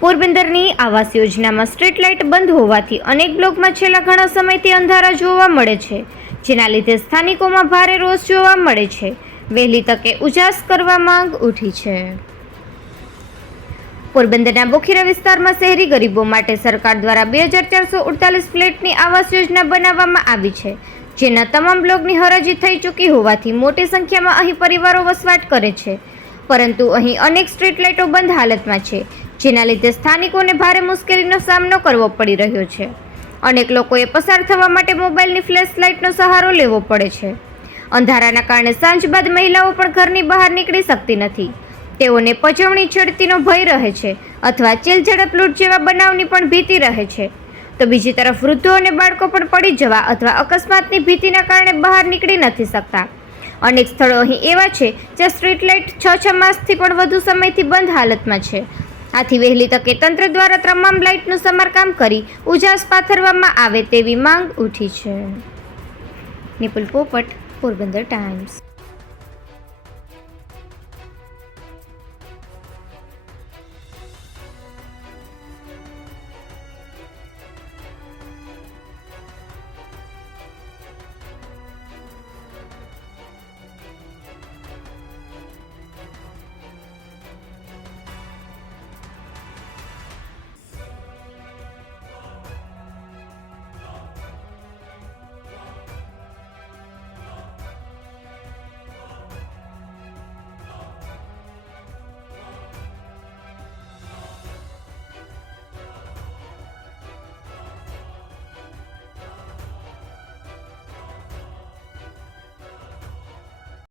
પોરબંદરની આવાસ યોજનામાં સ્ટ્રીટ લાઇટ બંધ હોવાથી અનેક બ્લોકમાં છેલ્લા ઘણા સમયથી અંધારા જોવા મળે છે, જેના લીધે સ્થાનિકોમાં ભારે રોષ જોવા મળે છે. વહેલી તકે ઉજાસ કરવા માંગ ઉઠી છે. પોરબંદરના બોખીરા વિસ્તારમાં શહેરી ગરીબો માટે સરકાર દ્વારા 2448 ફ્લેટની આવાસ યોજના બનાવવામાં આવી છે, જેના તમામ બ્લોકની હરાજી થઈ ચૂકી હોવાથી મોટી સંખ્યામાં અહીં પરિવારો વસવાટ કરે છે. પરંતુ અહીં અનેક સ્ટ્રીટ લાઇટો બંધ હાલતમાં છે, જેના લીધે સ્થાનિકોને ભારે મુશ્કેલીનો સામનો કરવો પડી રહ્યો છે. અનેક લોકોએ પસાર થવા માટે મોબાઈલની ફ્લેશ લાઇટનો સહારો લેવો પડે છે. અંધારાના કારણે સાંજ બાદ મહિલાઓ પણ ઘરની બહાર નીકળી શકતી નથી. તેઓને પજવણી છેડતીનો ભય રહે છે અથવા ચીલઝડપ લૂંટ જેવા બનાવની પણ ભીતિ રહે છે. તો બીજી તરફ વૃદ્ધો અને બાળકો પણ પડી જવા અથવા અકસ્માતની ભીતિના કારણે બહાર નીકળી નથી શકતા. અનેક સ્થળો અહીં એવા છે જ્યાં સ્ટ્રીટ લાઇટ 6 માસથી પણ વધુ સમયથી બંધ હાલતમાં છે. આથી વહેલી તકે તંત્ર દ્વારા તમામ લાઇટનું સમારકામ કરી ઉજાસ પાથરવામાં આવે તેવી માંગ ઉઠી છે. નિપુલ પોપટ, પોરબંદર ટાઈમ્સ.